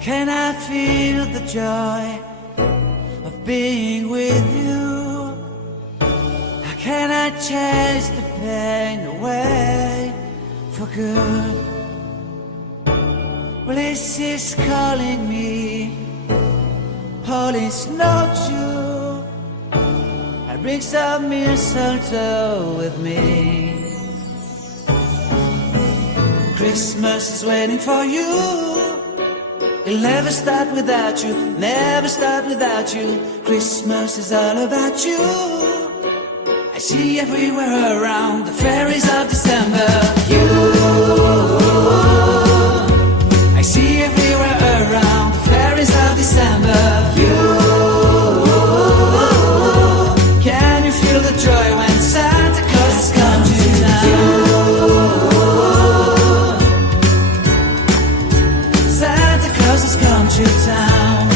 can I feel the joy of being with you? How can I chase the pain away for good? Well, this is calling me, all is not true. I bring some mistletoe with me. Christmas is waiting for you. It'll never start without you, never start without you. Christmas is all about you. I see everywhere around the fairies of December. You, I see everywhere around the fairies of December. You, can you feel the joy when Santa Claus has come to town? Come to town.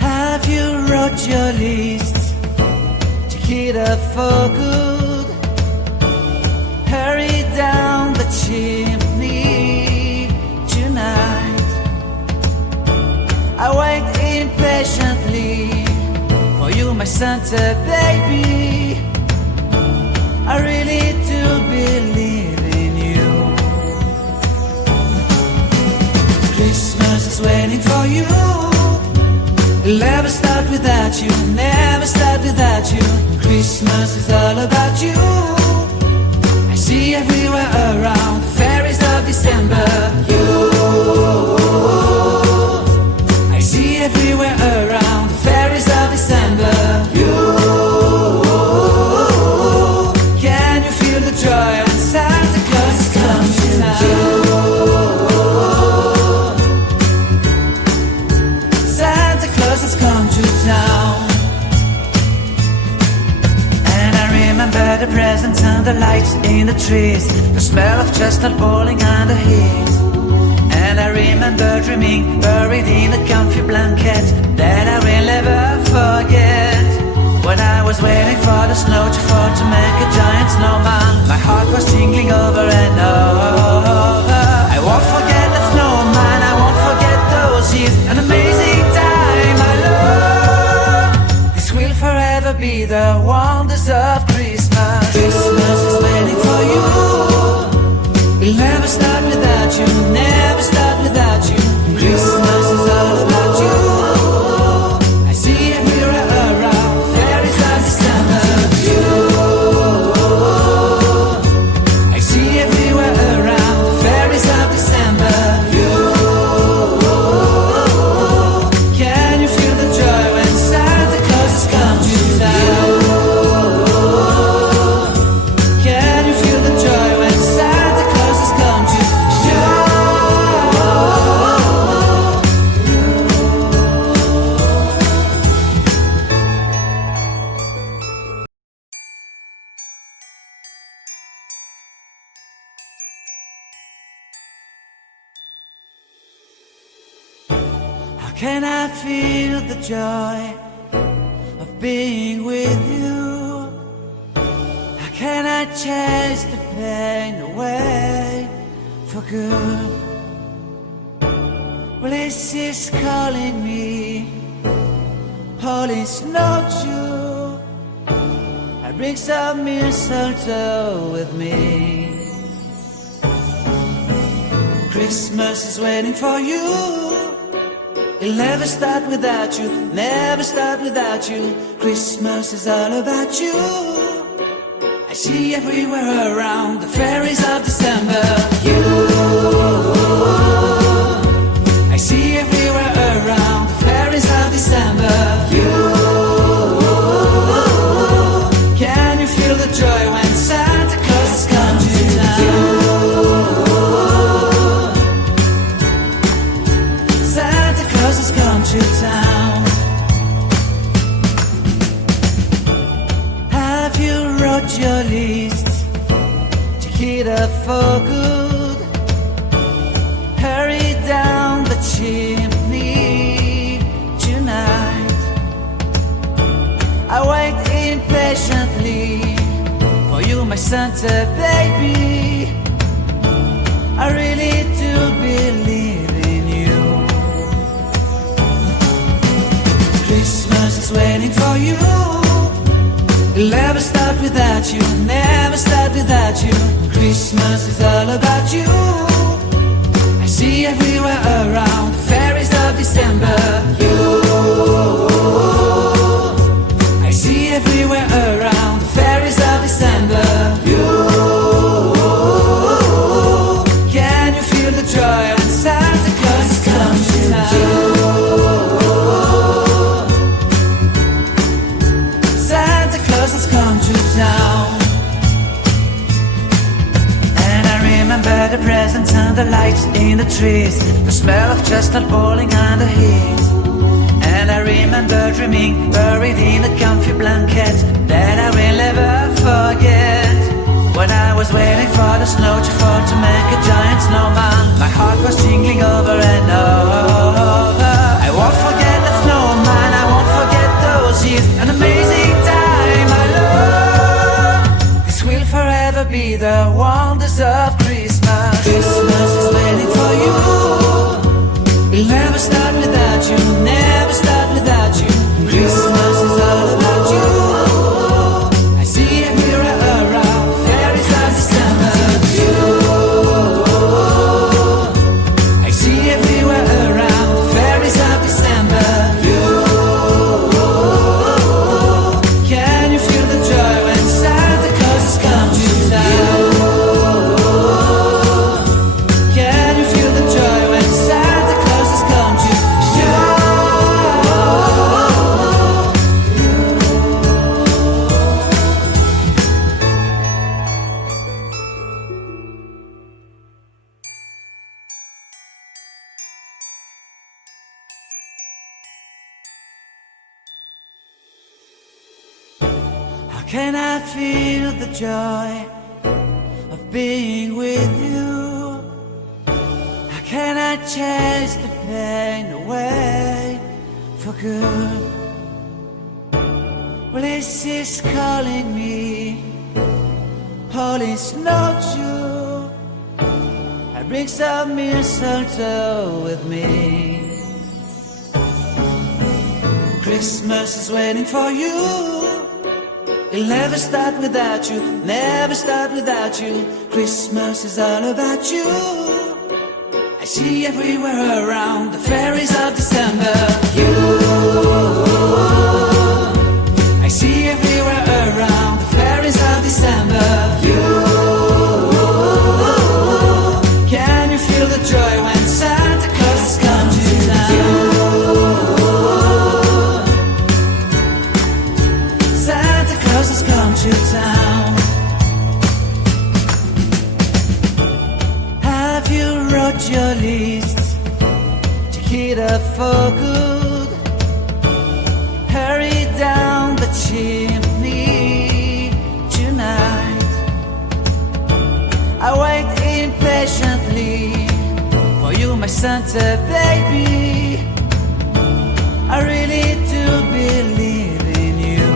Have you wrote your list to get up for good? Hurry down the chimney tonight. I wait impatiently for you, my Santa baby. I really do believe in you. Christmas is waiting for you. It'll never start without you, never start without you. Christmas is all about you. I see everywhere around the fairies of December. You, I see everywhere around the fairies of December. You, can you feel the joy when Santa Claus has come to town? Has come to town. And I remember the presents and the lights in the trees, the smell of chestnut boiling on the heat. And I remember dreaming, buried in a comfy blanket that I will never forget. When I was waiting for the snow to fall to make a giant snowman, my heart was tingling over and over. I won't forget the snowman, I won't forget those years, an amazing time I love. This will forever be the wonders of Christmas. Christmas is waiting for you. It'll never start without you, never start without you. Christmas is all about you. I see everywhere around fairies of December. You, I see everywhere around fairies of December. You, can you feel the joy when Santa Claus has come to town? Can you feel the joy when Santa Claus has come to town? How can I feel the joy of being with you? How can I chase the pain away for good? Well, this is calling me, all is not true. I bring some mistletoe with me. Christmas is waiting for you. It'll never start without you, never start without you. Christmas is all about you. I see everywhere around the fairies of December. You, I see everywhere around the fairies of December. You, can you feel the joy when Santa Claus has come to town? Santa Claus has come to town. Have you wrote your list to get up for good? Hurry down the chimney tonight. I wait impatiently for you, my Santa baby. I really do see everywhere around the fairies of December. I see everywhere around the fairies of December. Can you feel the joy when Santa Claus comes to town? Santa Claus has come to town. Remember the presents and the lights in the trees, the smell of chestnut boiling and the heat. And I remember dreaming, buried in a comfy blanket that I will never forget. When I was waiting for the snow to fall to make a giant snowman, my heart was jingling over and over. I won't forget the snowman, I won't forget those years, an amazing time I love. This will forever be the wonders of Christmas. Christmas is waiting for you. We'll never start without you, never start without you. Christmas is all about you. I see everywhere around fairies of December. I see everywhere around fairies of December. Can you feel the joy when Santa Claus has come to town? Can I feel the joy of being with you? How can I chase the pain away for good? Well, this is calling me, all is not true. I bring some mistletoe with me. Christmas is waiting for you. It'll never start without you, never start without you. Christmas is all about you. I see everywhere around the fairies of December. I see everywhere around the fairies of December. Can you feel the joy when Santa Claus has come to town? Has come to town. Have you wrote your list? Check it up for good. Hurry down the chimney tonight. I wait impatiently for you, my Santa baby. I really do believe in you.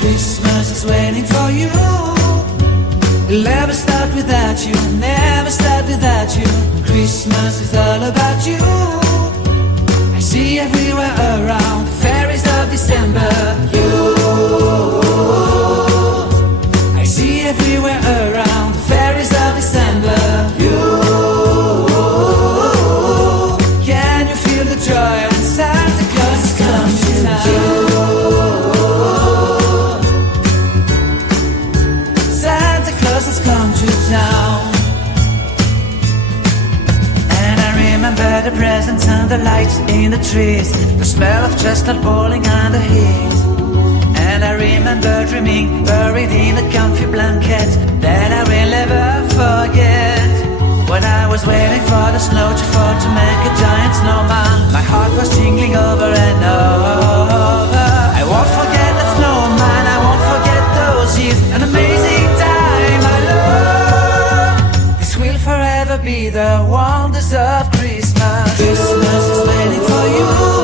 Christmas is waiting for you. We'll never start without you, never start without you. Christmas is all about you. I see everywhere around the fairies of December. I see everywhere around the fairies of December. Can you feel the joy when Santa Claus has come to town? Has come to town. And I remember the presents and the lights in the trees, the smell of chestnut boiling and the heat. And I remember dreaming, buried in a comfy blanket that I will never forget. When I was waiting for the snow to fall to make a giant snowman, my heart was jingling over and over. I won't forget that snowman, I won't forget those years, an amazing time I love. This will forever be the wonders of Christmas. Christmas is waiting for you.